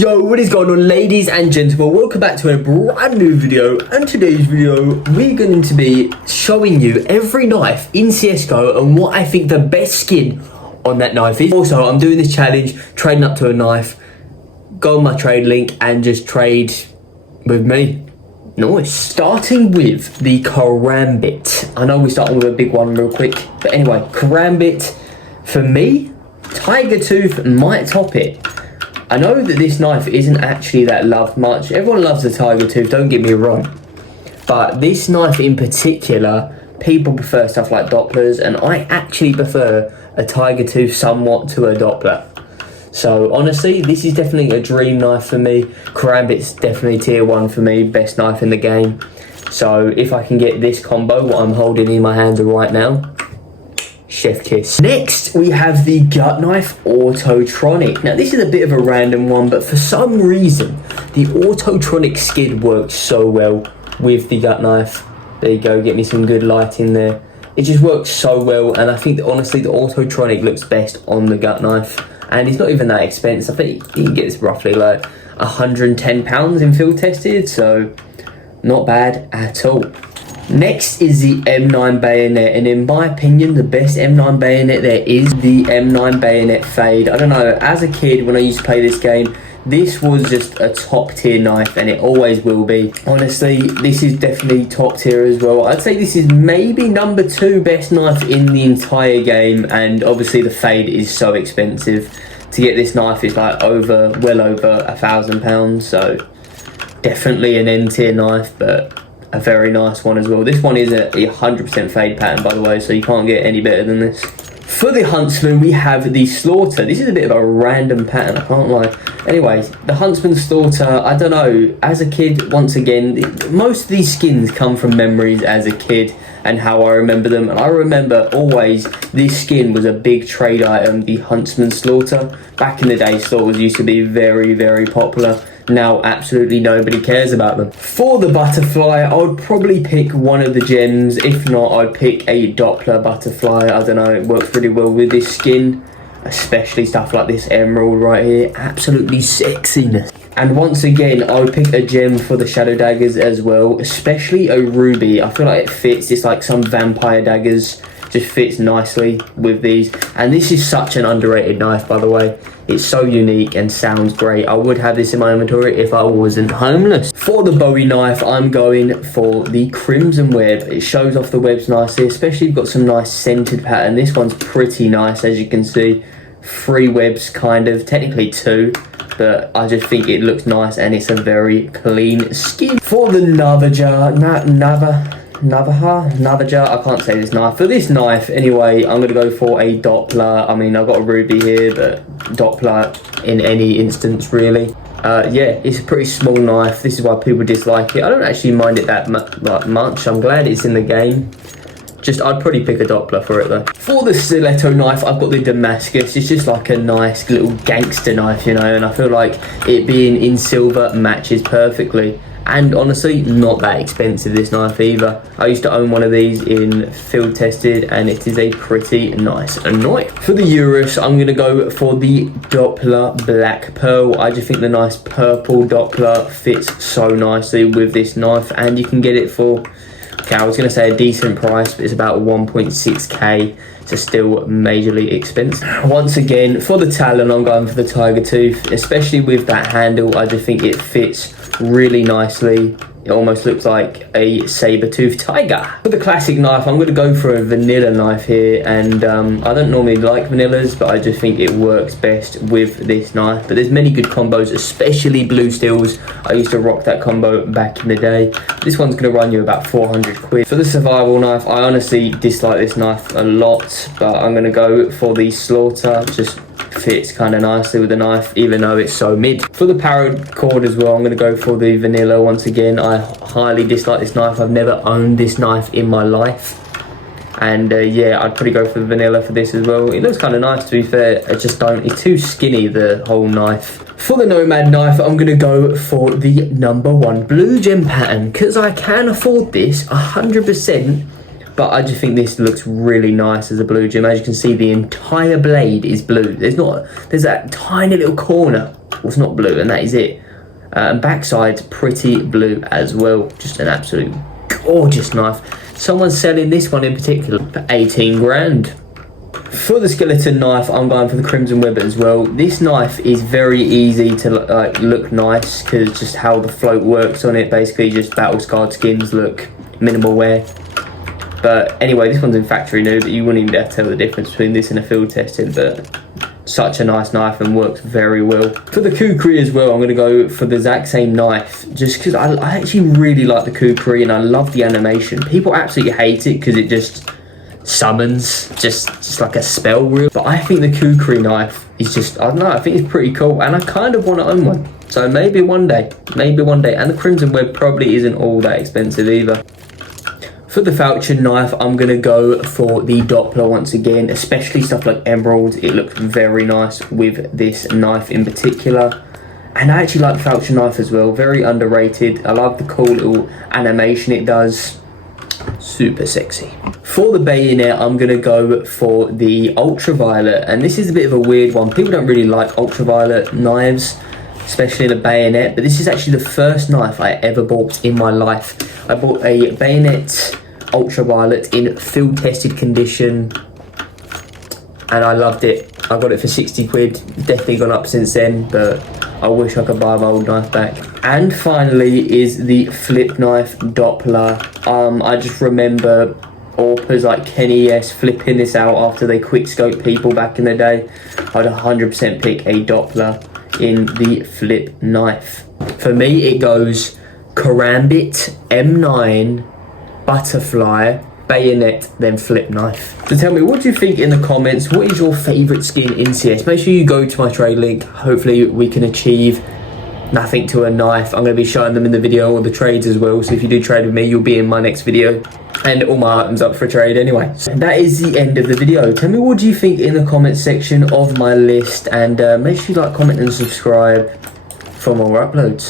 Yo, what is going on, ladies and gentlemen? Welcome back to a brand new video. And today's video, we're going to be showing you every knife in CSGO and what I think the best skin on that knife is. Also, I'm doing this challenge, trading up to a knife. Go on my trade link and just trade with me. Nice. Starting with the Karambit. I know we're starting with a big one real quick, but anyway, Karambit, for me, Tiger Tooth might top it. I know that this knife isn't actually that loved much. Everyone loves the Tiger Tooth, don't get me wrong. But this knife in particular, people prefer stuff like Dopplers, and I actually prefer a Tiger Tooth somewhat to a Doppler. So honestly, this is definitely a dream knife for me. Karambit's definitely tier 1 for me, best knife in the game. So if I can get this combo, what I'm holding in my hands right now, chef kiss. Next, we have the Gut Knife Autotronic. Now, this is a bit of a random one, but for some reason, the Autotronic skid works so well with the Gut Knife. There you go, get me some good light in there. It just works so well, and I think that honestly, the Autotronic looks best on the Gut Knife. And it's not even that expensive. I think he gets roughly like £110 in field tested, so not bad at all. Next is the M9 bayonet, and in my opinion, the best M9 bayonet there is the M9 bayonet fade. I don't know, as a kid when I used to play this game, this was just a top tier knife, and it always will be. Honestly, this is definitely top tier as well. I'd say this is maybe number 2 best knife in the entire game, and obviously the fade is so expensive. To get this knife is like well over £1,000, so definitely an N tier knife, but a very nice one as well. This one is a 100% fade pattern, by the way, so you can't get any better than this. For the Huntsman, we have the Slaughter. This is a bit of a random pattern, I can't lie. Anyways, the Huntsman Slaughter, I don't know, as a kid, once again, most of these skins come from memories as a kid and how I remember them. And I remember always this skin was a big trade item, the Huntsman Slaughter. Back in the day, Slaughters used to be very, very popular. Now absolutely nobody cares about them. For the butterfly, I would probably pick one of the gems. If not, I'd pick a Doppler butterfly. I don't know, it works really well with this skin, especially stuff like this emerald right here. Absolutely sexiness. And once again, I would pick a gem for the shadow daggers as well, especially a ruby. I feel like it fits. It's like some vampire daggers, just fits nicely with these. And this is such an underrated knife, by the way. It's so unique and sounds great. I would have this in my inventory if I wasn't homeless. For the Bowie knife, I'm going for the Crimson Web. It shows off the webs nicely, especially you've got some nice centered pattern. This one's pretty nice, as you can see. 3 webs, kind of, technically 2. But I just think it looks nice and it's a very clean skin. For the Navaja, Navaja, I can't say this knife. For this knife, anyway, I'm going to go for a Doppler. I mean, I've got a ruby here, but Doppler in any instance, really. Yeah, it's a pretty small knife. This is why people dislike it. I don't actually mind it that much. I'm glad it's in the game. Just, I'd probably pick a Doppler for it though. For the Stiletto Knife, I've got the Damascus. It's just like a nice little gangster knife, you know, and I feel like it being in silver matches perfectly. And honestly, not that expensive, this knife either. I used to own one of these in field tested, and it is a pretty nice knife. For the Urus, I'm going to go for the Doppler Black Pearl. I just think the nice purple Doppler fits so nicely with this knife, and you can get it for, okay, I was going to say a decent price, but it's about 1.6k, so still majorly expensive. Once again, for the Talon, I'm going for the Tiger Tooth, especially with that handle. I just think it fits really nicely. It almost looks like a saber-toothed tiger. For the classic knife, I'm going to go for a vanilla knife here, and I don't normally like vanillas, but I just think it works best with this knife. But there's many good combos, especially blue steels. I used to rock that combo back in the day. This one's going to run you about 400 quid. For the survival knife, I honestly dislike this knife a lot, but I'm going to go for the Slaughter. Just fits kind of nicely with the knife, even though it's so mid. For the paracord as well, I'm going to go for the vanilla. Once again, I highly dislike this knife. I've never owned this knife in my life, and yeah, I'd probably go for the vanilla for this as well. It looks kind of nice, to be fair. I just don't, it's too skinny, the whole knife. For the Nomad Knife, I'm going to go for the #1 blue gem pattern, because I can afford this 100%. But I just think this looks really nice as a blue gem. As you can see, the entire blade is blue. There's that tiny little corner was not blue, and that is it. And backside's pretty blue as well. Just an absolute gorgeous knife. Someone's selling this one in particular for 18 grand. For the skeleton knife, I'm going for the Crimson Web as well. This knife is very easy to look nice, because just how the float works on it. Basically just battle scarred skins, look minimal wear. But anyway, this one's in factory new, but you wouldn't even be able to tell the difference between this and a field tested. But such a nice knife and works very well. For the kukri as well, I'm going to go for the exact same knife, just because I actually really like the kukri and I love the animation. People absolutely hate it because it just summons, just like a spell reel. But I think the kukri knife is just, I don't know, I think it's pretty cool, and I kind of want to own one. So maybe one day. And the Crimson Web probably isn't all that expensive either. For the falchion knife, I'm going to go for the Doppler once again, especially stuff like emeralds. It looks very nice with this knife in particular. And I actually like the falchion knife as well, very underrated. I love the cool little animation it does. Super sexy. For the bayonet, I'm going to go for the ultraviolet, and this is a bit of a weird one. People don't really like ultraviolet knives, especially in a bayonet, but this is actually the first knife I ever bought in my life. I bought a bayonet ultraviolet in field tested condition, and I loved it. I got it for 60 quid, definitely gone up since then, but I wish I could buy my old knife back. And finally is the flip knife Doppler. I just remember AWPers like Kenny S flipping this out after they quickscope people back in the day. I'd 100% pick a Doppler in the flip knife. For me, it goes Karambit, M9, Butterfly, bayonet, then flip knife. So tell me, what do you think in the comments? What is your favourite skin in CS? Make sure you go to my trade link. Hopefully we can achieve nothing to a knife. I'm going to be showing them in the video, or the trades as well. So if you do trade with me, you'll be in my next video. And all my items up for trade anyway. So that is the end of the video. Tell me, what do you think in the comment section of my list, and make sure you like, comment and subscribe for more uploads.